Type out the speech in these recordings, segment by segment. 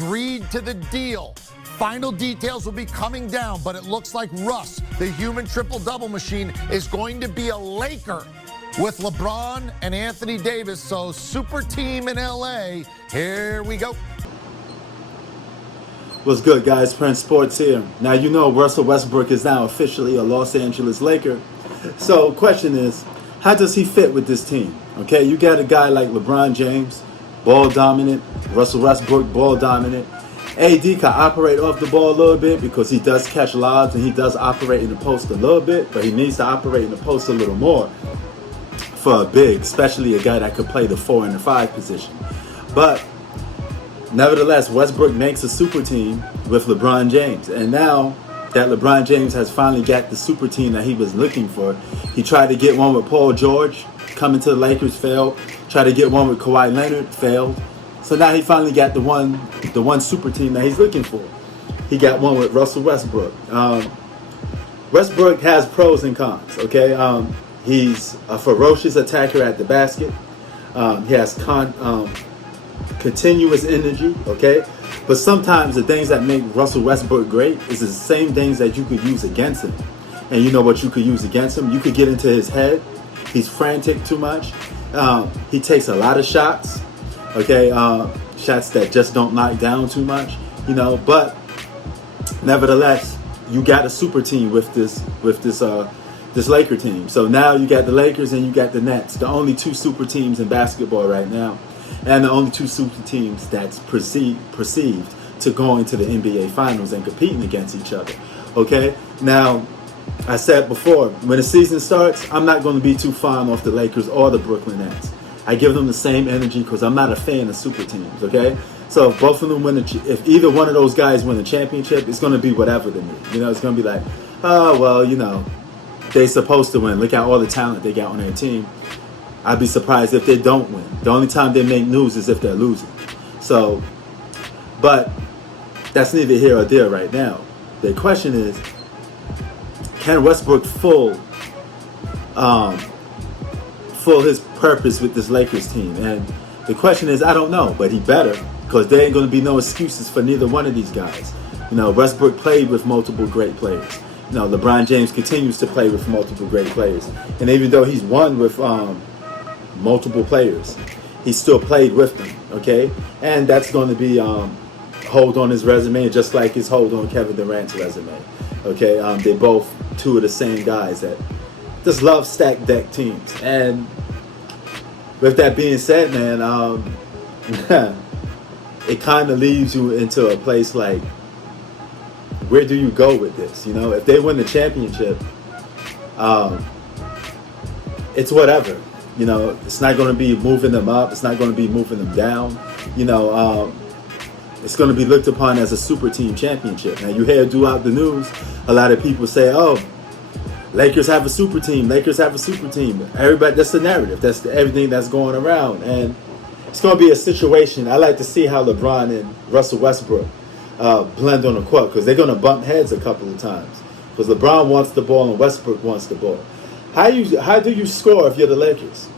agreed to the deal. Final details will be coming down, but it looks like Russ, the human triple-double machine, is going to be a Laker with LeBron and Anthony Davis. So super team in LA, here we go. What's good, guys? Prince Sports here. Now, you know Russell Westbrook is now officially a Los Angeles Laker. So question is, how does he fit with this team? Okay, you got a guy like LeBron James, ball dominant. Russell Westbrook, ball dominant. AD can operate off the ball a little bit because he does catch lobs and he does operate in the post a little bit, but he needs to operate in the post a little more for a big, especially a guy that could play the 4 and the 5 position. But nevertheless, Westbrook makes a super team with LeBron James. And now that LeBron James has finally got the super team that he was looking for, he tried to get one with Paul George, coming to the Lakers, failed. Tried to get one with Kawhi Leonard, failed. So now he finally got the one super team that he's looking for. He got one with Russell Westbrook. Westbrook has pros and cons, okay? He's a ferocious attacker at the basket. He has continuous energy, okay? But sometimes the things that make Russell Westbrook great is the same things that you could use against him. And you know what you could use against him? You could get into his head. He's frantic too much. He takes a lot of shots, okay? Shots that just don't knock down too much, you know. But nevertheless, you got a super team with this Laker team. So now you got the Lakers and you got the Nets, the only two super teams in basketball right now, and the only two super teams that's perceived to go into the NBA Finals and competing against each other. Okay? Now, I said before, when the season starts, I'm not going to be too fond of the Lakers or the Brooklyn Nets. I give them the same energy because I'm not a fan of super teams, okay? So if both of them if either one of those guys win the championship, it's going to be whatever to me. You know, it's going to be like, oh, well, you know, they're supposed to win. Look at all the talent they got on their team. I'd be surprised if they don't win. The only time they make news is if they're losing. So, but that's neither here or there right now. The question is, can Westbrook full his purpose with this Lakers team? And the question is, I don't know, but he better, because there ain't going to be no excuses for neither one of these guys. You know, Westbrook played with multiple great players. You know, LeBron James continues to play with multiple great players. And even though he's won with multiple players, he still played with them, okay? And that's going to be hold on his resume, just like his hold on Kevin Durant's resume, okay? They're both two of the same guys that just love stacked deck teams. And with that being said, man, it kind of leaves you into a place like, where do you go with this? You know, if they win the championship, it's whatever. You know, it's not going to be moving them up. It's not going to be moving them down. You know, it's going to be looked upon as a super team championship. Now, you hear throughout the news, a lot of people say, oh, Lakers have a super team. Lakers have a super team. Everybody, that's the narrative. That's everything that's going around. And it's going to be a situation. I like to see how LeBron and Russell Westbrook blend on the court, because they're going to bump heads a couple of times. Because LeBron wants the ball and Westbrook wants the ball. How do you score if you're the Lakers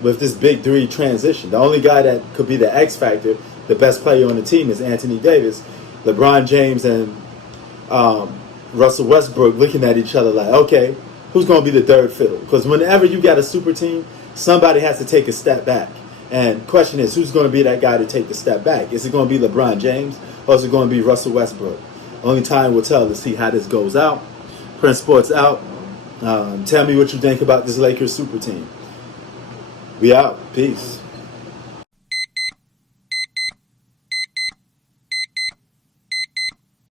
with this big three transition? The only guy that could be the X factor, the best player on the team, is Anthony Davis. LeBron James and Russell Westbrook looking at each other like, okay, who's going to be the third fiddle? Because whenever you got a super team, somebody has to take a step back. And the question is, who's going to be that guy to take the step back? Is it going to be LeBron James, or is it going to be Russell Westbrook? Only time will tell to see how this goes out. Prince Sports out. Tell me what you think about this Lakers super team. We out. Peace.